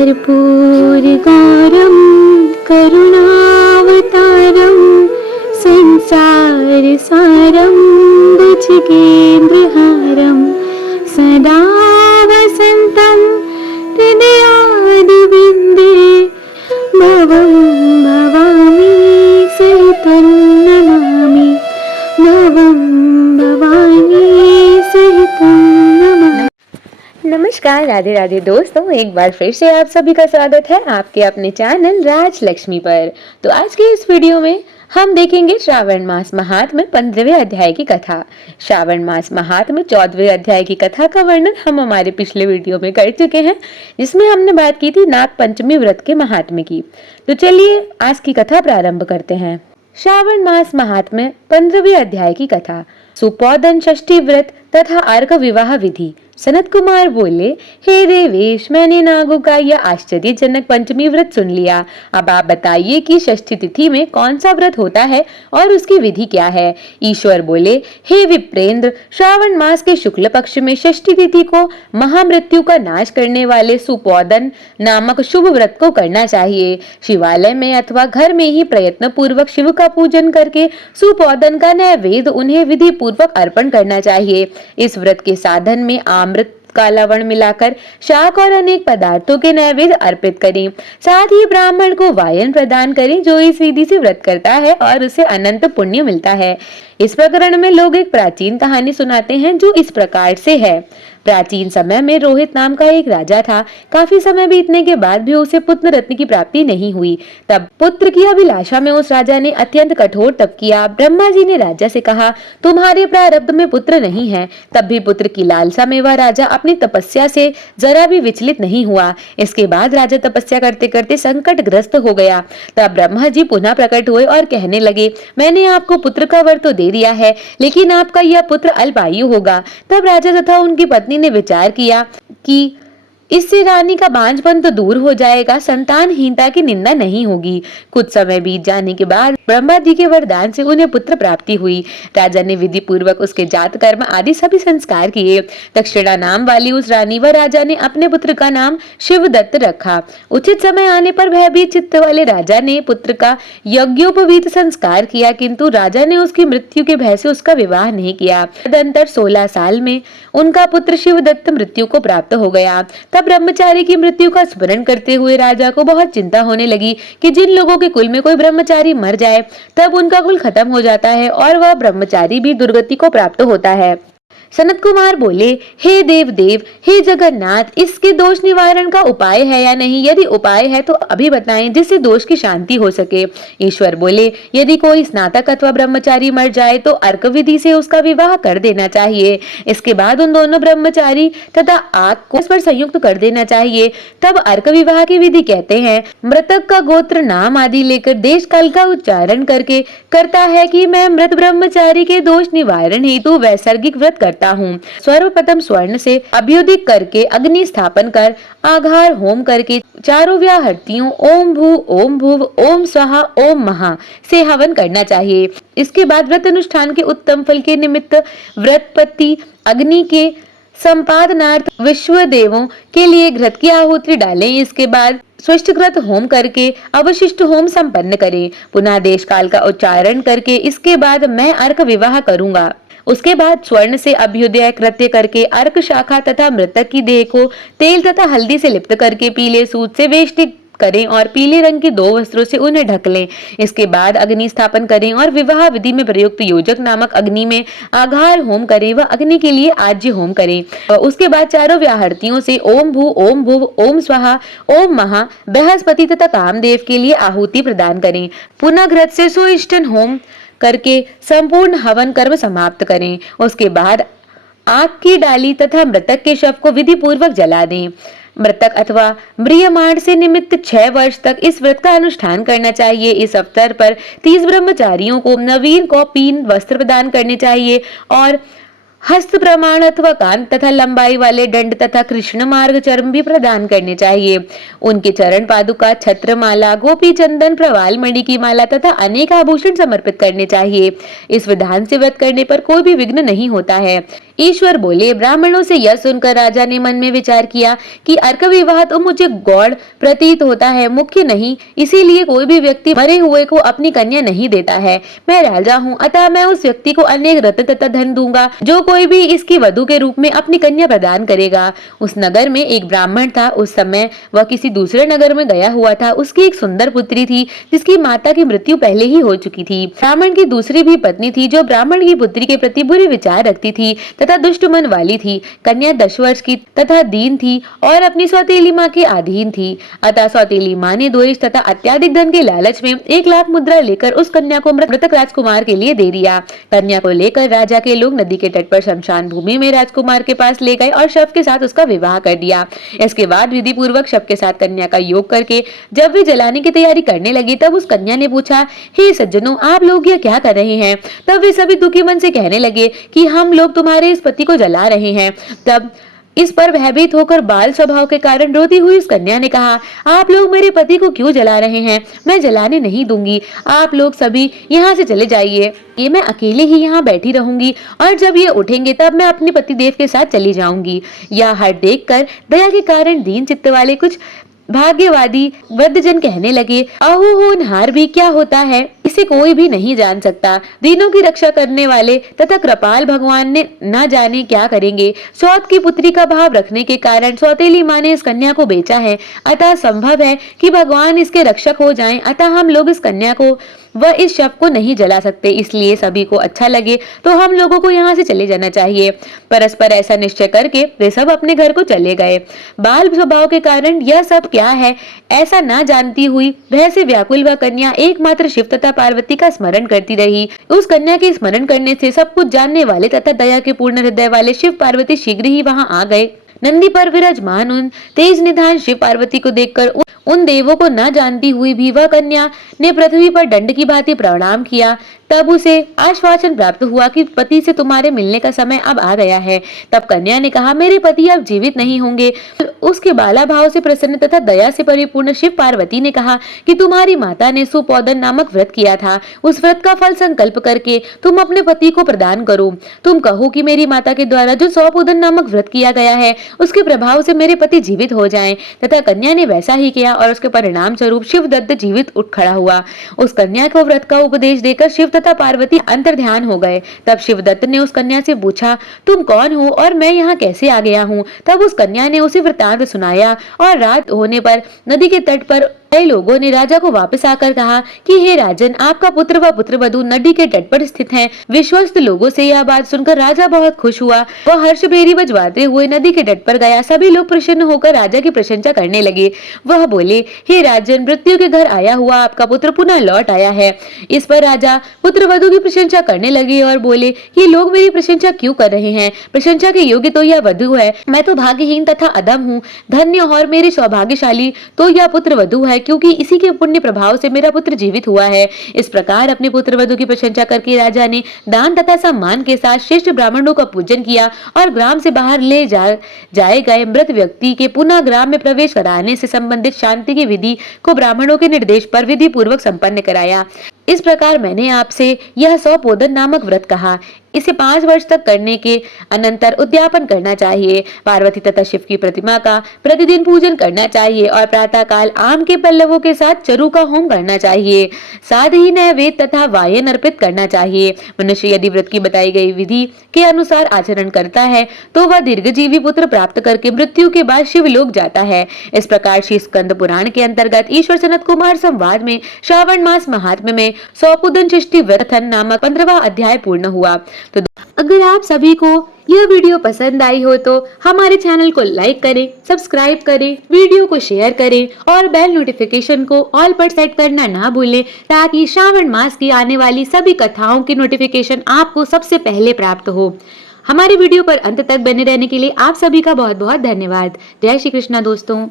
कर्पूरगारं करुणावतारं संसारसारं भुजगेन्द्रहारं सदा वसन्तं हृदयारविन्दे भवं भवामि सहितं नमामि भवं भवानी सहितं नमामि। नमस्कार, राधे राधे दोस्तों, एक बार फिर से आप सभी का स्वागत है आपके अपने चैनल राज लक्ष्मी पर। तो आज के इस वीडियो में हम देखेंगे श्रावण मास महात्म्य 15वें अध्याय की कथा। श्रावण मास महात्म्य 14वें अध्याय की कथा का वर्णन हम हमारे पिछले वीडियो में कर चुके हैं, जिसमें हमने बात की थी नाग पंचमी व्रत के महात्म्य की। तो चलिए आज की कथा प्रारंभ करते हैं। श्रावण मास महात्म्य 15वें अध्याय की कथा। सुपोदन षष्ठी व्रत तथा अर्क विवाह विधि। सनत कुमार बोले, हे देवेश, मैंने नागों का यह आश्चर्यजनक पंचमी व्रत सुन लिया। अब आप बताइए कि षष्ठी तिथि में कौन सा व्रत होता है और उसकी विधि क्या है। ईश्वर बोले, हे विप्रेंद्र, श्रावण मास के शुक्ल पक्ष में षष्ठी तिथि को महामृत्यु का नाश करने वाले सुपोदन नामक शुभ व्रत को करना चाहिए। शिवालय में अथवा घर में ही प्रयत्न पूर्वक शिव का पूजन करके सुपोदन का नैवेद्य उन्हें विधि पूर्वक अर्पण करना चाहिए। इस व्रत के साधन में अमृत का लवण मिलाकर शाक और अनेक पदार्थों के नैवेद्य अर्पित करें। साथ ही ब्राह्मण को वायन प्रदान करें जो इस विधि से व्रत करता है और उसे अनंत पुण्य मिलता है। इस प्रकरण में लोग एक प्राचीन कहानी सुनाते हैं जो इस प्रकार से है। प्राचीन समय में रोहित नाम का एक राजा था। काफी समय बीतने के बाद भी उसे पुत्र रत्न की प्राप्ति नहीं हुई। तब पुत्र की अभिलाषा में उस राजा ने अत्यंत कठोर तप किया। ब्रह्मा जी ने राजा से कहा, तुम्हारे प्रारब्ध में पुत्र नहीं है। तब भी पुत्र की लालसा में वह राजा अपनी तपस्या से जरा भी विचलित नहीं हुआ। इसके बाद राजा तपस्या करते करते संकटग्रस्त हो गया। तब ब्रह्मा जी पुनः प्रकट हुए और कहने लगे, मैंने आपको पुत्र का वर तो दे दिया है, लेकिन आपका यह पुत्र अल्पायु होगा। तब राजा तथा उनकी पत्नी ने विचार किया कि इससे रानी का बांझपन तो दूर हो जाएगा, संतानहीनता की निंदा नहीं होगी। कुछ समय बीत जाने के बाद ब्रह्मा जी के वरदान से उन्हें पुत्र प्राप्ति हुई। राजा ने विधि पूर्वक उसके जात कर्म आदि सभी संस्कार किए। दक्षिणा नाम वाली उस रानी व राजा ने अपने पुत्र का नाम शिवदत्त रखा। उचित समय आने पर भयभीत चित्त वाले राजा ने पुत्र का यज्ञोपवीत संस्कार किया, किंतु राजा ने उसकी मृत्यु के भय से उसका विवाह नहीं किया। तदंतर 16 साल में उनका पुत्र शिवदत्त मृत्यु को प्राप्त हो गया। ब्रह्मचारी की मृत्यु का स्मरण करते हुए राजा को बहुत चिंता होने लगी कि जिन लोगों के कुल में कोई ब्रह्मचारी मर जाए तब उनका कुल खत्म हो जाता है और वह ब्रह्मचारी भी दुर्गति को प्राप्त होता है। सनत कुमार बोले, हे देव देव, हे जगन्नाथ, इसके दोष निवारण का उपाय है या नहीं? यदि उपाय है तो अभी बताएं जिससे दोष की शांति हो सके। ईश्वर बोले, यदि कोई स्नातक अथवा ब्रह्मचारी मर जाए तो अर्क विधि से उसका विवाह कर देना चाहिए। इसके बाद उन दोनों ब्रह्मचारी तथा आग को इस पर संयुक्त कर देना चाहिए। तब अर्क विवाह की विधि कहते हैं, मृतक का गोत्र नाम आदि लेकर देश काल का उच्चारण करके करता है कि मैं मृत ब्रह्मचारी के दोष निवारण हेतु वैसर्गिक व्रत करता हूँ। सर्वप्रथम स्वर्ण से अभ्युदिक करके अग्नि स्थापन कर आघार होम करके चारों व्याहृतियों ओम भू ओम भुव ओम स्वाहा ओम महा से हवन करना चाहिए। इसके बाद व्रत अनुष्ठान के उत्तम फल के निमित्त व्रतपति अग्नि के संपादनार्थ विश्व देवों के लिए घृत की आहुति डालें। इसके बाद स्विष्टकृत होम करके अवशिष्ट होम संपन्न करें। पुनः देश काल का उच्चारण करके इसके बाद मैं अर्क विवाह करूंगा। उसके बाद स्वर्ण से अभ्युदय कृत्य करके अर्क शाखा तथा मृतक की देह को तेल तथा हल्दी से लिप्त करके पीले सूत से वेष्टित करें और पीले रंग के 2 वस्त्रों से उन्हें ढक लें। इसके बाद अग्नि स्थापन करें और विवाह विधि में प्रयुक्त योजक नामक अग्नि में आघार होम करें व अग्नि के लिए आज्य होम करें। उसके बाद चारों व्याहृतियों से ओम भू ओम भुव ओम स्वाहा ओम महा बृहस्पति तथा कामदेव के लिए आहुति प्रदान करें। पुनः घृत से सुइष्टन होम करके संपूर्ण हवन कर्म समाप्त करें। उसके बाद आग की डाली तथा मृतक के शव को विधि पूर्वक जला दें। मृतक अथवा म्रियमाण से निमित्त 6 वर्ष तक इस व्रत का अनुष्ठान करना चाहिए। इस अवसर पर 30 ब्रह्मचारियों को नवीन कौपीन वस्त्र प्रदान करने चाहिए और हस्त प्रमाण अथवा कान तथा लंबाई वाले दंड तथा कृष्ण मार्ग चर्म भी प्रदान करने चाहिए। उनके चरण पादुका, छत्र माला, गोपी चंदन, प्रवाल मणि की माला तथा अनेक आभूषण समर्पित करने चाहिए। इस विधान से व्रत करने पर कोई भी विघ्न नहीं होता है। ईश्वर बोले। ब्राह्मणों से यह सुनकर राजा ने मन में विचार किया कि अर्क विवाह तो मुझे गौड़ प्रतीत होता है, मुख्य नहीं, इसीलिए कोई भी व्यक्ति मरे हुए को अपनी कन्या नहीं देता है। मैं राजा हूँ, अतः मैं उस व्यक्ति को अनेक रत्न तथा धन दूंगा जो कोई भी इसकी वधु के रूप में अपनी कन्या प्रदान करेगा। उस नगर में एक ब्राह्मण था। उस समय वह किसी दूसरे नगर में गया हुआ था। उसकी एक सुंदर पुत्री थी जिसकी माता की मृत्यु पहले ही हो चुकी थी। ब्राह्मण की दूसरी भी पत्नी थी जो ब्राह्मण की पुत्री के प्रति बुरे विचार रखती थी तथा दुष्ट मन वाली थी। कन्या 10 वर्ष की तथा दीन थी और अपनी सौतेली माँ के अधीन थी। अतः सौतेली माँ ने द्वेष तथा अत्याधिक धन के लालच में 1 लाख मुद्रा लेकर उस कन्या को मृतक राजकुमार के लिए दे दिया। कन्या को लेकर राजा के लोग नदी के तट पर शमशान भूमि में राजकुमार के पास ले गए और शव के साथ उसका विवाह कर दिया। इसके बाद विधि पूर्वक शव के साथ कन्या का योग करके जब वे जलाने की तैयारी करने लगी तब उस कन्या ने पूछा, हे सज्जनों, आप लोग यह क्या कर रहे हैं? तब वे सभी दुखी मन से कहने लगे कि हम लोग तुम्हारे इस पति को जला रहे हैं। तब इस पर भयभीत होकर बाल स्वभाव के कारण रोती हुई उस कन्या ने कहा, आप लोग मेरे पति को क्यों जला रहे हैं? मैं जलाने नहीं दूंगी। आप लोग सभी यहाँ से चले जाइए। ये मैं अकेले ही यहाँ बैठी रहूंगी और जब ये उठेंगे तब मैं अपने पति देव के साथ चली जाऊंगी। यह हट देखकर दया के कारण दीन चित्त वाले कुछ भाग्यवादी वृद्धजन कहने लगे, अहो होनहार भी क्या होता है, इसे कोई भी नहीं जान सकता। दीनों की रक्षा करने वाले तथा कृपाल भगवान ने न जाने क्या करेंगे। सौत की पुत्री का भाव रखने के कारण सौतेली माँ ने इस कन्या को बेचा है, अतः संभव है कि भगवान इसके रक्षक हो जाएं। अतः हम लोग इस कन्या को वह इस शव को नहीं जला सकते, इसलिए सभी को अच्छा लगे तो हम लोगों को यहाँ से चले जाना चाहिए। परस्पर ऐसा निश्चय करके वे सब अपने घर को चले गए। बाल स्वभाव के कारण यह सब क्या है ऐसा ना जानती हुई वह से व्याकुल वह कन्या एकमात्र शिव तथा पार्वती का स्मरण करती रही। उस कन्या के स्मरण करने से सब कुछ जानने वाले तथा दया के पूर्ण हृदय वाले शिव पार्वती शीघ्र ही वहां आ गए। नंदी पर विराजमान उन तेज निधान शिव पार्वती को देखकर उन देवों को न जानती हुई भी वह कन्या ने पृथ्वी पर दंड की भांति प्रणाम किया। तब उसे आश्वासन प्राप्त हुआ कि पति से तुम्हारे मिलने का समय अब आ गया है। तब कन्या ने कहा, मेरे पति अब जीवित नहीं होंगे। उसके बाला भाव से प्रसन्न तथा दया से परिपूर्ण शिव पार्वती ने कहा कि तुम्हारी माता ने सुपोदन नामक व्रत किया था, उस व्रत का फल संकल्प करके तुम अपने पति को प्रदान करो। तुम कहो कि मेरी माता के द्वारा जो सौपोदन नामक व्रत किया गया है उसके प्रभाव से मेरे पति जीवित हो जाएं। तथा कन्या ने वैसा ही किया और उसके परिणाम स्वरूप शिवदत्त जीवित उठ खड़ा हुआ। उस कन्या को व्रत का उपदेश देकर शिव तथा पार्वती अंतर्ध्यान हो गए। तब शिवदत्त ने उस कन्या से पूछा, तुम कौन हो और मैं यहाँ कैसे आ गया हूँ? तब उस कन्या ने उसे वृत्तांत सुनाया और रात होने पर नदी के तट पर कई लोगों ने राजा को वापस आकर कहा कि हे राजन, आपका पुत्र व पुत्रवधू नदी के तट पर स्थित हैं। विश्वस्त लोगों से यह बात सुनकर राजा बहुत खुश हुआ। वह हर्ष भेरी बजवाते हुए नदी के तट पर गया। सभी लोग प्रसन्न होकर राजा की प्रशंसा करने लगे। वह बोले, हे राजन, मृत्यु के घर आया हुआ आपका पुत्र पुनः लौट आया है। इस पर राजा पुत्रवधू की प्रशंसा करने लगे और बोले, ये लोग मेरी प्रशंसा क्यों कर रहे हैं? प्रशंसा के योग्य तो यह वधू है, मैं तो भाग्यहीन तथा अधम हूँ। धन्य और मेरे सौभाग्यशाली तो यह पुत्रवधू है, क्योंकि इसी के पुण्य प्रभाव से मेरा पुत्र जीवित हुआ है। इस प्रकार अपने पुत्रवधू की प्रशंसा करके राजा ने दान तथा सम्मान के साथ श्रेष्ठ ब्राह्मणों का पूजन किया और ग्राम से बाहर ले जाए गए मृत व्यक्ति के पुनः ग्राम में प्रवेश कराने से संबंधित शांति की विधि को ब्राह्मणों के निर्देश पर विधि पूर्वक संपन्न कराया। इस प्रकार मैंने आपसे यह सौपोदन नामक व्रत कहा। इसे 5 वर्ष तक करने के अनंतर उद्यापन करना चाहिए। पार्वती तथा शिव की प्रतिमा का प्रतिदिन पूजन करना चाहिए और प्रातः काल आम के पल्लवों के साथ चरु का होम करना चाहिए। साथ ही नैवेद्य तथा वायन अर्पित करना चाहिए। मनुष्य यदि व्रत की बताई गई विधि के अनुसार आचरण करता है तो वह दीर्घजीवी पुत्र प्राप्त करके मृत्यु के बाद शिवलोक जाता है। इस प्रकार श्री स्कंद पुराण के अंतर्गत ईश्वर सनत कुमार संवाद में श्रावण मास महात्म्य में सौपुदन षष्ठी व्रतन नामक 15वां अध्याय पूर्ण हुआ। तो अगर आप सभी को यह वीडियो पसंद आई हो तो हमारे चैनल को लाइक करें, सब्सक्राइब करें, वीडियो को शेयर करें और बेल नोटिफिकेशन को ऑल पर सेट करना ना भूलें, ताकि श्रावण मास की आने वाली सभी कथाओं की नोटिफिकेशन आपको सबसे पहले प्राप्त हो। हमारे वीडियो पर अंत तक बने रहने के लिए आप सभी का बहुत बहुत धन्यवाद। जय श्री कृष्णा दोस्तों।